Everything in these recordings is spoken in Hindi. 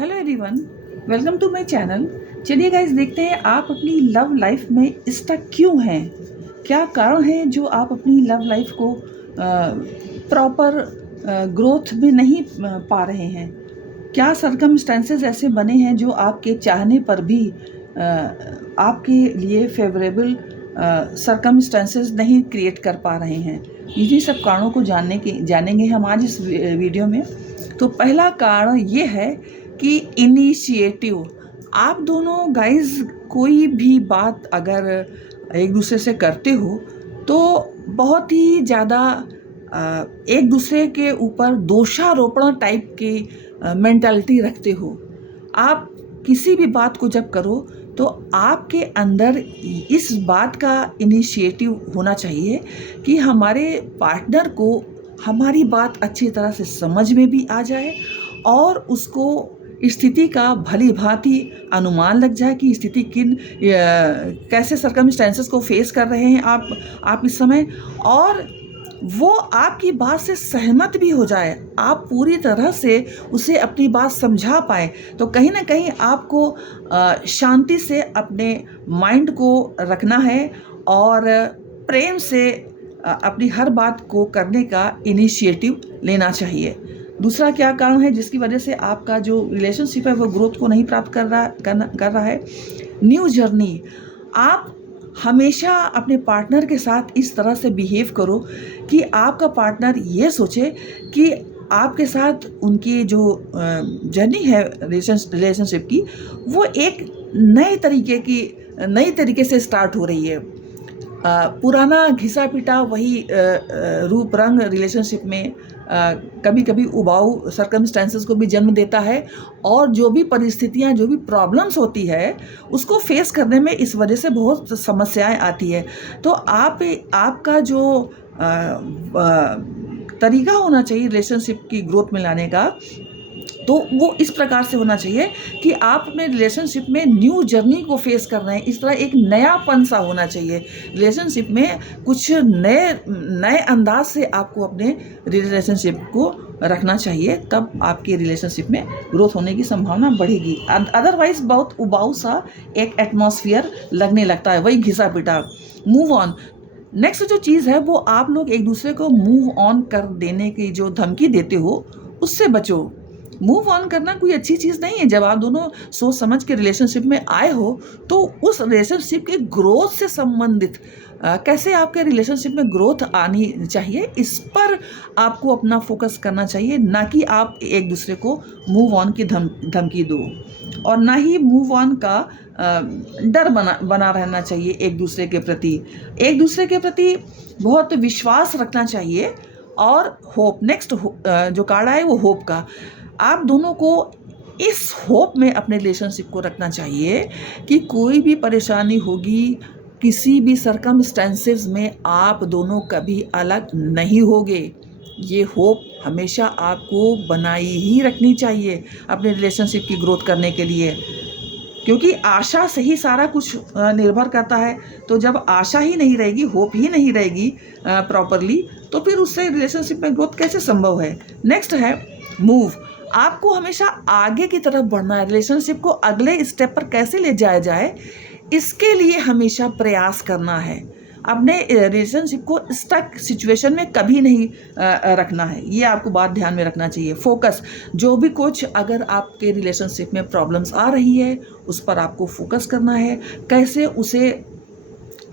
Hello everyone, welcome to my channel. चलिए गाइस, देखते हैं आप अपनी लव लाइफ में स्टक क्यों हैं। क्या कारण है जो आप अपनी लव लाइफ को प्रॉपर ग्रोथ में नहीं पा रहे हैं। क्या सरकमस्टेंसेस ऐसे बने हैं जो आपके चाहने पर भी आपके लिए फेवरेबल सरकमस्टेंसेस नहीं क्रिएट कर पा रहे हैं। इन्हीं सब कारणों को जानेंगे हम आज इस वीडियो में। तो पहला कारण ये है कि इनिशिएटिव। आप दोनों गाइज कोई भी बात अगर एक दूसरे से करते हो तो बहुत ही ज़्यादा एक दूसरे के ऊपर दोषारोपण टाइप की मेंटालिटी रखते हो। आप किसी भी बात को जब करो तो आपके अंदर इस बात का इनिशिएटिव होना चाहिए कि हमारे पार्टनर को हमारी बात अच्छी तरह से समझ में भी आ जाए और उसको स्थिति का भली भांति अनुमान लग जाए कि स्थिति कैसे सरकमस्टेंसेस को फेस कर रहे हैं आप इस समय, और वो आपकी बात से सहमत भी हो जाए, आप पूरी तरह से उसे अपनी बात समझा पाए। तो कहीं ना कहीं आपको शांति से अपने माइंड को रखना है और प्रेम से अपनी हर बात को करने का इनिशिएटिव लेना चाहिए। दूसरा क्या कारण है जिसकी वजह से आपका जो रिलेशनशिप है वो ग्रोथ को नहीं प्राप्त कर रहा है? New journey. आप हमेशा अपने पार्टनर के साथ इस तरह से बिहेव करो कि आपका पार्टनर ये सोचे कि आपके साथ उनकी जो जर्नी है रिलेशनशिप की, वो एक नई तरीके से स्टार्ट हो रही है। पुराना घिसा पिटा वही रूप रंग रिलेशनशिप में कभी कभी उबाऊ सरकमस्टेंसेस को भी जन्म देता है, और जो भी परिस्थितियां, जो भी प्रॉब्लम्स होती है उसको फेस करने में इस वजह से बहुत समस्याएं आती है। तो आपका जो तरीका होना चाहिए रिलेशनशिप की ग्रोथ में लाने का, तो वो इस प्रकार से होना चाहिए कि आप अपने रिलेशनशिप में न्यू जर्नी को फेस कर रहे हैं। इस तरह एक नयापन सा होना चाहिए रिलेशनशिप में, कुछ नए अंदाज से आपको अपने रिलेशनशिप को रखना चाहिए, तब आपके रिलेशनशिप में ग्रोथ होने की संभावना बढ़ेगी। अदरवाइज बहुत उबाऊ सा एक एटमॉस्फेयर लगने लगता है, वही घिसा पिटा। Move on. नेक्स्ट जो चीज़ है वो आप लोग एक दूसरे को मूव ऑन कर देने की जो धमकी देते हो उससे बचो। मूव ऑन करना कोई अच्छी चीज़ नहीं है। जब आप दोनों सोच समझ के रिलेशनशिप में आए हो तो उस रिलेशनशिप के ग्रोथ से संबंधित कैसे आपके रिलेशनशिप में ग्रोथ आनी चाहिए, इस पर आपको अपना फोकस करना चाहिए, ना कि आप एक दूसरे को मूव ऑन की धमकी दो, और ना ही मूव ऑन का डर बना रहना चाहिए। एक दूसरे के प्रति बहुत विश्वास रखना चाहिए। और होप, नेक्स्ट जो कार्ड आए वो होप का। आप दोनों को इस होप में अपने रिलेशनशिप को रखना चाहिए कि कोई भी परेशानी होगी, किसी भी सरकमस्टेंसेस में आप दोनों कभी अलग नहीं होगे। ये होप हमेशा आपको बनाई ही रखनी चाहिए अपने रिलेशनशिप की ग्रोथ करने के लिए, क्योंकि आशा से ही सारा कुछ निर्भर करता है। तो जब आशा ही नहीं रहेगी, होप ही नहीं रहेगी प्रॉपरली, तो फिर उससे रिलेशनशिप में ग्रोथ कैसे संभव है। नेक्स्ट है मूव। आपको हमेशा आगे की तरफ बढ़ना है। रिलेशनशिप को अगले स्टेप पर कैसे ले जाया जाए, इसके लिए हमेशा प्रयास करना है। अपने रिलेशनशिप को स्टक सिचुएशन में कभी नहीं रखना है। ये आपको बात ध्यान में रखना चाहिए। फोकस। जो भी कुछ अगर आपके रिलेशनशिप में प्रॉब्लम्स आ रही है उस पर आपको फोकस करना है। कैसे उसे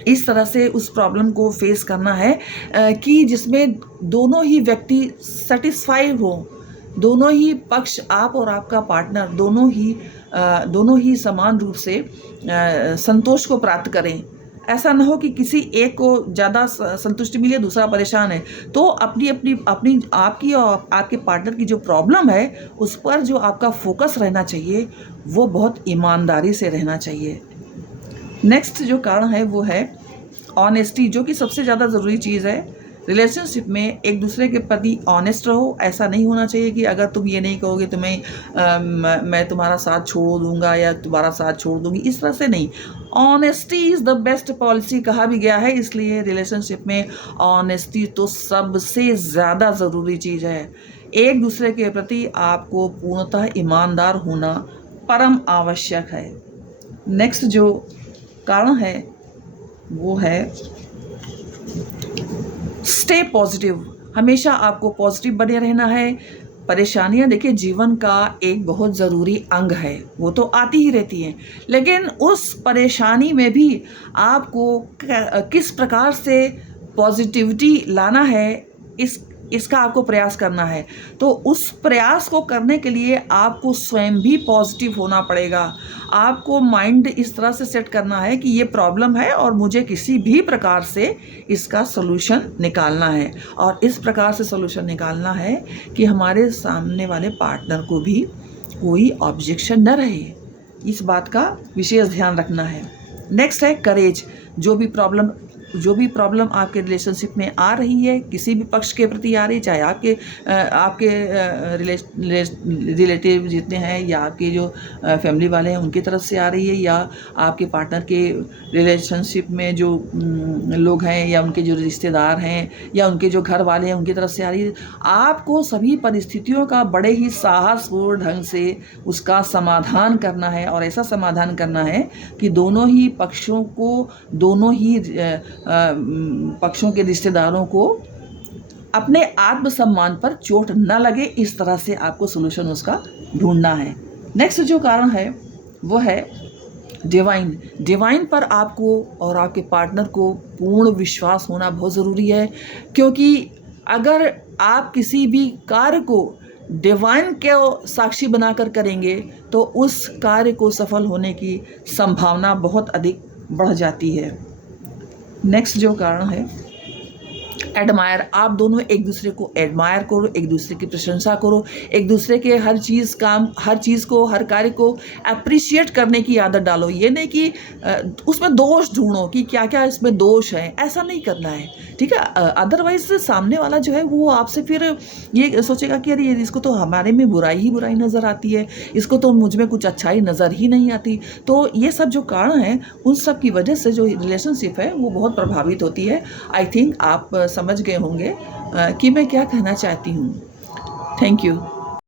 इस तरह से उस प्रॉब्लम को फेस करना है कि जिसमें दोनों ही व्यक्ति सेटिस्फाइड हो, दोनों ही पक्ष, आप और आपका पार्टनर दोनों ही समान रूप से संतोष को प्राप्त करें। ऐसा ना हो कि किसी एक को ज़्यादा संतुष्टि मिले, दूसरा परेशान है। तो अपनी आपकी और आपके पार्टनर की जो प्रॉब्लम है उस पर जो आपका फोकस रहना चाहिए वो बहुत ईमानदारी से रहना चाहिए। नेक्स्ट जो कारण है वो है ऑनेस्टी, जो कि सबसे ज़्यादा ज़रूरी चीज़ है रिलेशनशिप में। एक दूसरे के प्रति ऑनेस्ट रहो। ऐसा नहीं होना चाहिए कि अगर तुम ये नहीं कहोगे तो मैं तुम्हारा साथ छोड़ दूंगा या तुम्हारा साथ छोड़ दूंगी, इस तरह से नहीं। Honesty is the best policy कहा भी गया है, इसलिए रिलेशनशिप में ऑनेस्टी तो सबसे ज़्यादा ज़रूरी चीज़ है। एक दूसरे के प्रति आपको पूर्णतः ईमानदार होना परम आवश्यक है। नेक्स्ट जो कारण है वो है स्टे पॉजिटिव। हमेशा आपको पॉजिटिव बने रहना है। परेशानियां देखिए जीवन का एक बहुत ज़रूरी अंग है, वो तो आती ही रहती हैं, लेकिन उस परेशानी में भी आपको किस प्रकार से पॉजिटिविटी लाना है इसका आपको प्रयास करना है। तो उस प्रयास को करने के लिए आपको स्वयं भी पॉजिटिव होना पड़ेगा। आपको माइंड इस तरह से सेट करना है कि ये प्रॉब्लम है और मुझे किसी भी प्रकार से इसका सॉल्यूशन निकालना है, और इस प्रकार से सॉल्यूशन निकालना है कि हमारे सामने वाले पार्टनर को भी कोई ऑब्जेक्शन न रहे। इस बात का विशेष ध्यान रखना है। नेक्स्ट है करेज। जो भी प्रॉब्लम आपके रिलेशनशिप में आ रही है, किसी भी पक्ष के प्रति आ रही है, चाहे आपके रिलेटिव जितने हैं या आपके जो फैमिली वाले हैं उनकी तरफ से आ रही है, या आपके पार्टनर के रिलेशनशिप में जो लोग हैं या उनके जो रिश्तेदार हैं या उनके जो घर वाले हैं उनकी तरफ से आ रही है, आपको सभी परिस्थितियों का बड़े ही साहसपूर्ण ढंग से उसका समाधान करना है। और ऐसा समाधान करना है कि दोनों ही पक्षों के रिश्तेदारों को अपने आत्मसम्मान पर चोट न लगे। इस तरह से आपको सॉल्यूशन उसका ढूंढना है। नेक्स्ट जो कारण है वो है डिवाइन पर आपको और आपके पार्टनर को पूर्ण विश्वास होना बहुत ज़रूरी है, क्योंकि अगर आप किसी भी कार्य को डिवाइन को साक्षी बनाकर करेंगे तो उस कार्य को सफल होने की संभावना बहुत अधिक बढ़ जाती है। नेक्स्ट जो कारण है एडमायर। आप दोनों एक दूसरे को एडमायर करो, एक दूसरे की प्रशंसा करो, एक दूसरे के हर चीज़ को, हर कार्य को अप्रिशिएट करने की आदत डालो। ये नहीं कि उसमें दोष ढूंढो कि क्या क्या इसमें दोष है, ऐसा नहीं करना है, ठीक है। अदरवाइज सामने वाला जो है वो आपसे फिर ये सोचेगा कि अरे इसको तो हमारे में बुराई ही बुराई नज़र आती है, इसको तो मुझ में कुछ अच्छाई नज़र ही नहीं आती। तो ये सब जो कारण हैं उन सब की वजह से जो रिलेशनशिप है वो बहुत प्रभावित होती है। आई थिंक आप समझ गए होंगे कि मैं क्या कहना चाहती हूँ। Thank you.